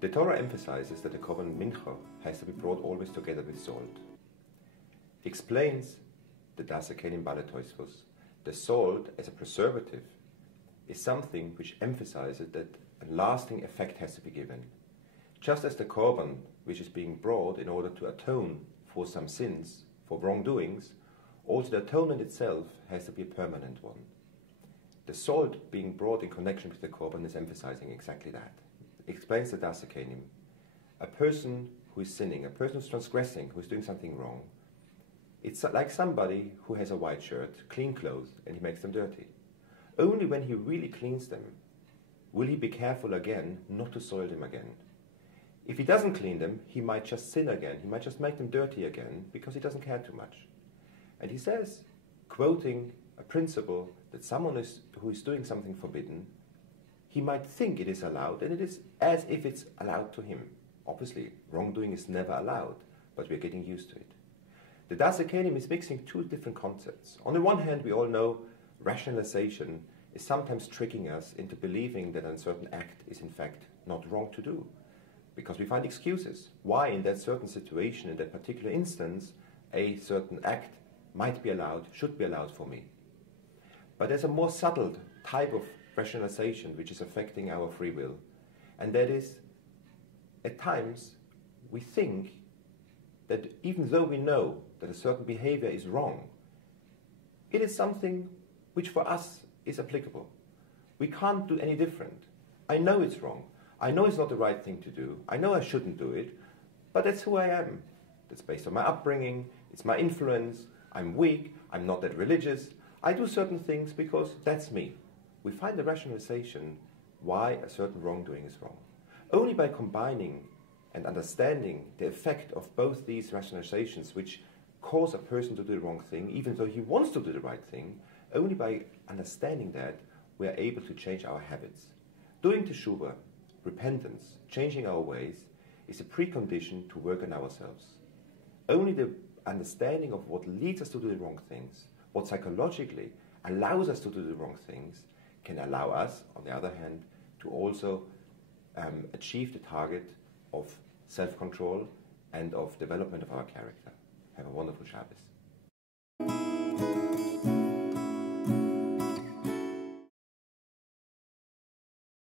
The Torah emphasizes that the korban mincha has to be brought always together with salt. He explains the Das Kelim Baletoisvus. The salt as a preservative is something which emphasizes that a lasting effect has to be given. Just as the korban, which is being brought in order to atone for some sins, for wrongdoings, also the atonement itself has to be a permanent one. The salt being brought in connection with the korban is emphasizing exactly that. It explains the Das Kelim. A person who is sinning, a person who is transgressing, who is doing something wrong, it's like somebody who has a white shirt, clean clothes, and he makes them dirty. Only when he really cleans them will he be careful again not to soil them again. If he doesn't clean them, he might just sin again, he might just make them dirty again because he doesn't care too much. And he says, quoting a principle that someone who is doing something forbidden, he might think it is allowed, and it is as if it's allowed to him. Obviously, wrongdoing is never allowed, but we're getting used to it. The Das Kelim is mixing two different concepts. On the one hand, we all know rationalization is sometimes tricking us into believing that a certain act is in fact not wrong to do, because we find excuses why in that certain situation, in that particular instance, a certain act might be allowed, should be allowed for me. But there's a more subtle type of rationalization which is affecting our free will, and that is, at times, we think that even though we know that a certain behavior is wrong, it is something which for us is applicable. We can't do any different. I know it's wrong. I know it's not the right thing to do. I know I shouldn't do it, but that's who I am. That's based on my upbringing, it's my influence, I'm weak, I'm not that religious. I do certain things because that's me. We find the rationalization why a certain wrongdoing is wrong. Only by combining and understanding the effect of both these rationalizations which cause a person to do the wrong thing, even though he wants to do the right thing, only by understanding that we are able to change our habits. Doing teshuvah, repentance, changing our ways, is a precondition to work on ourselves. Only the understanding of what leads us to do the wrong things, what psychologically allows us to do the wrong things, can allow us, on the other hand, to also achieve the target of self-control and of development of our character. Have a wonderful Shabbos.